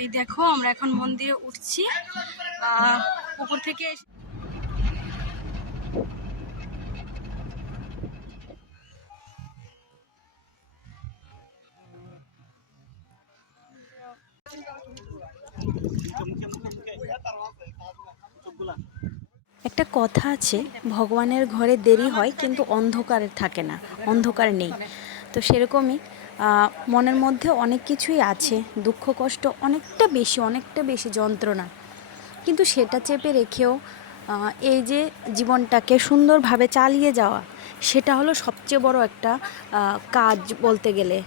এই দেখো, আমরা এখন মন্দিরে উঠছি। উপর থেকে একটা কথা আছে, ভগবানের ঘরে দেরি হয়, কিন্তু অন্ধকার থাকে না, অন্ধকার নেই। তো সেরকমই মনের মধ্যে অনেক কিছুই আছে, দুঃখ, কষ্ট অনেকটা বেশি অনেকটা বেশি যন্ত্রণা। কিন্তু সেটা চেপে রেখেও এই যে জীবনটাকে সুন্দরভাবে চালিয়ে যাওয়া, সেটা হলো সবচেয়ে বড় একটা কাজ বলতে গেলে।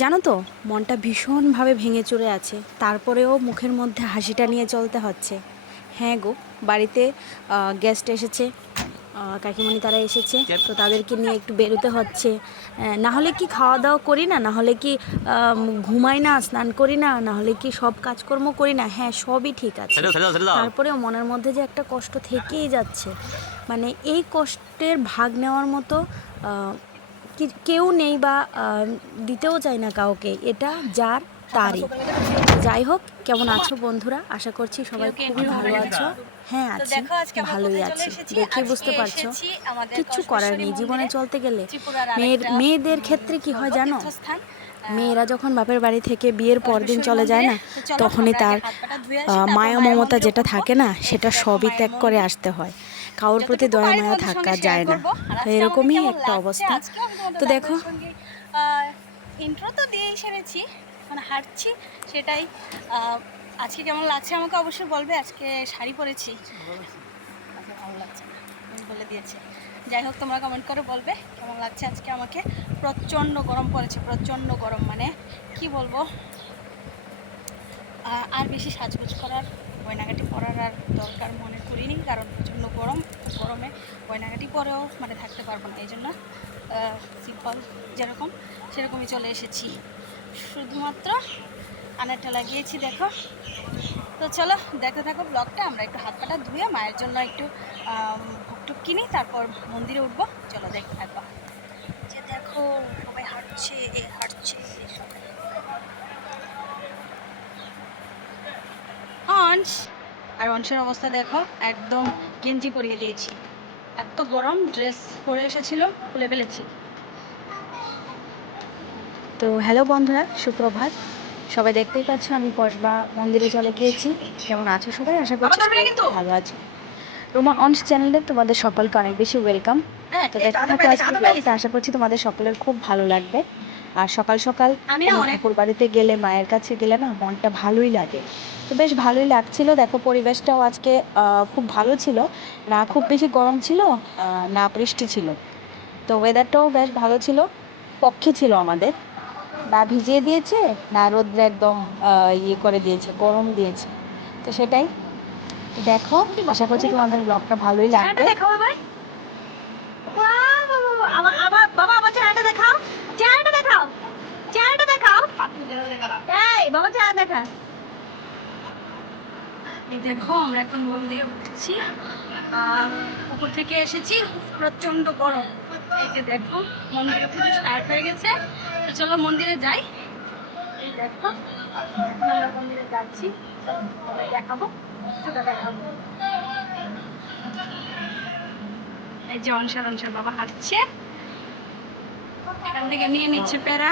জানো তো, মনটা ভীষণভাবে ভেঙে চড়ে আছে, তারপরেও মুখের মধ্যে হাসিটা নিয়ে চলতে হচ্ছে। হ্যাঁ গো, বাড়িতে গেস্ট এসেছে। আহ, কাকিমণি তারা এসেছে তো তাদেরকে নিয়ে একটু বেরোতে হচ্ছে। না হলে কি খাওয়া দাওয়া করি না? না হলে কি ঘুমাই না স্নান করি না না হলে কি সব কাজকর্ম করি না? হ্যাঁ সবই ঠিক আছে। তারপরেও মনের মধ্যে যে একটা কষ্ট থেকেই যাচ্ছে। মানে এই কষ্টের ভাগ নেওয়ার মতো কেউ নেই বা দিতেও চায় না কাউকে। এটা যার তারই। যাই হোক কেমন আছো বন্ধুরা? আশা করছি সবাই খুবই ভালো আছো। হ্যাঁ আছি। ভালোই আছি। দেখে বুঝতে পারছ। কিচ্ছু করার নেই জীবনে চলতে গেলে। মেয়ের মেয়েদের ক্ষেত্রে কি হয় জানো? মেয়েরা যখন বাপের বাড়ি থেকে বিয়ের পর দিন চলে যায় না তখনই তার মায়া মমতা যেটা থাকে না সেটা সবই ত্যাগ করে আসতে হয়। কারোর প্রতি দয়া মায়া থাকা যায় না। তো এরকমই একটা অবস্থা। তো দেখো। intro তো দিয়েই সেরেছি মানে হাঁটছি সেটাই আজকে কেমন লাগছে আমাকে অবশ্যই বলবে আজকে শাড়ি পরেছি। আচ্ছা, ভালো লাগছে। না বলে দিয়েছে। যাই হোক তোমরা কমেন্ট করে বলবে কেমন লাগছে আজকে আমাকে? প্রচণ্ড গরম পড়েছে প্রচণ্ড গরম মানে কি বলব? আর বেশি সাজগোজ করার গয়নাগাটি পরার আর দরকার মনে করিনি কারণ প্রচণ্ড গরম গরমে গয়নাগাটি পরেও মানে থাকতে পারব না এই জন্য সিম্পল যেরকম সেরকমই চলে এসেছি। শুধুমাত্র আনারটা লাগিয়েছি, দেখো। তো চলো, দেখতে থাকো ব্লগটা। আমরা একটু হাত পাটা ধুয়ে মায়ের জন্য একটু ভুকটুক কিনি, তারপর মন্দিরে উঠবো। চলো, দেখতে থাকব যে দেখো, সবাই হাঁটছে, এ হাঁটছে অংশ। আর অংশের অবস্থা দেখো, একদম গেঞ্জি পরিয়ে দিয়েছি। এত গরম, ড্রেস পরে এসেছিল, খুলে ফেলেছি। তো হ্যালো বন্ধুরা সুপ্রভাত। সবাই দেখতেই পাচ্ছ আমি কসবা মন্দিরে চলে গিয়েছি। কেমন আছো সবাই? আশা করছি ভালো আছো। রোমা অনস চ্যানেলে তোমাদের সকলকে অনেক বেশি ওয়েলকাম হ্যাঁ তো দেখতে থাকো আজকে আশা করছি তোমাদের সকলের খুব ভালো লাগবে। আর সকাল সকাল ঠাকুর বাড়িতে গেলে মায়ের কাছে গেলে না মনটা ভালোই লাগে। তো বেশ ভালোই লাগছিল। দেখো পরিবেশটাও আজকে খুব ভালো ছিল। না খুব বেশি গরম ছিল না বৃষ্টি ছিল। তো ওয়েদারটাও বেশ ভালো ছিল। পক্ষে ছিল আমাদের। না ভিজিয়ে দিয়েছে না রোদ্রে একদম ইয়ে করে দিয়েছে গরম দিয়েছে। তো সেটাই। দেখো আশা করছি তোমাদের ব্লগটা ভালোই লাগবে। আবার আবার বাবা চেহারাটা দেখাও। চেহারাটা দেখাও। চেহারাটা দেখাও। এই বাবা চেহারা দেখা। দেখো আমরা এখন মন্দিরে উঠছি। আর উপর থেকে এসেছি প্রচণ্ড গরম। দেখো মন্দিরে পুজো স্টার্ট হয়ে গেছে। চলো মন্দিরে যাই। দেখো মন্দিরে যাচ্ছি। দেখাবো সেটা দেখাবো। এই যে অনসার অনসার বাবা হাঁটছে। এখান থেকে নিয়ে নিচ্ছে প্যারা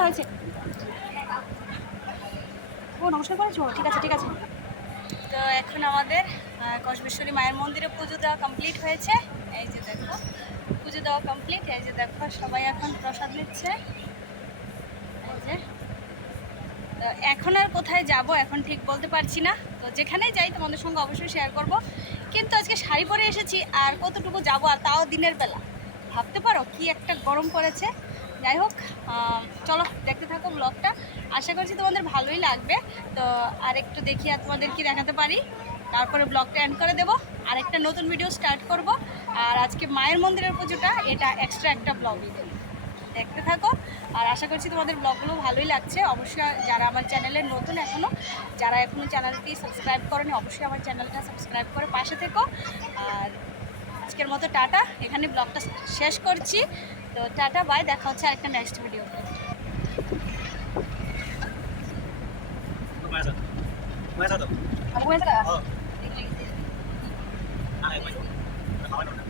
হ্যাঁ হয়েছে হয়েছে নমস্কার করেছ? ঠিক আছে ঠিক আছে। তো এখন আমাদের কসবেশ্বরী মায়ের মন্দিরে পুজো দেওয়া কমপ্লিট হয়েছে। এই যে দেখো, পুজো দেওয়া কমপ্লিট এই যে দেখো, সবাই এখন প্রসাদ নিচ্ছে। এই যে। এখন আর কোথায় যাব, এখন ঠিক বলতে পারছি না। তো যেখানেই যাই, তোমাদের সঙ্গে অবশ্যই শেয়ার করব। কিন্তু আজকে শাড়ি পরে এসেছি, আর কতটুকু যাব, আর তাও দিনের বেলা। ভাবতে পারো কি একটা গরম পড়েছে। যাই হোক চলো দেখতে থাকো ব্লগটা আশা করছি তোমাদের ভালোই লাগবে। তো আর একটু দেখি আর তোমাদের কি দেখাতে পারি। তারপরে ব্লগটা এন্ড করে দেবো। আর একটা নতুন ভিডিও স্টার্ট করব। আর আজকে মায়ের মন্দিরের পুজোটা, এটা এক্সট্রা একটা ব্লগই দেবো দেখতে থাকো। আর আশা করছি তোমাদের ব্লগগুলো ভালোই লাগছে। অবশ্যই যারা আমার চ্যানেলে নতুন এখনও যারা এখনও চ্যানেলটি সাবস্ক্রাইব করেনি, অবশ্যই আমার চ্যানেলটা সাবস্ক্রাইব করে পাশে থেকো। আর আজকের মতো টাটা। এখানে ব্লগটা শেষ করছি। তো টাটা বাই। দেখা হচ্ছে আরেকটা নেক্সট ভিডিওতে হ্যাঁ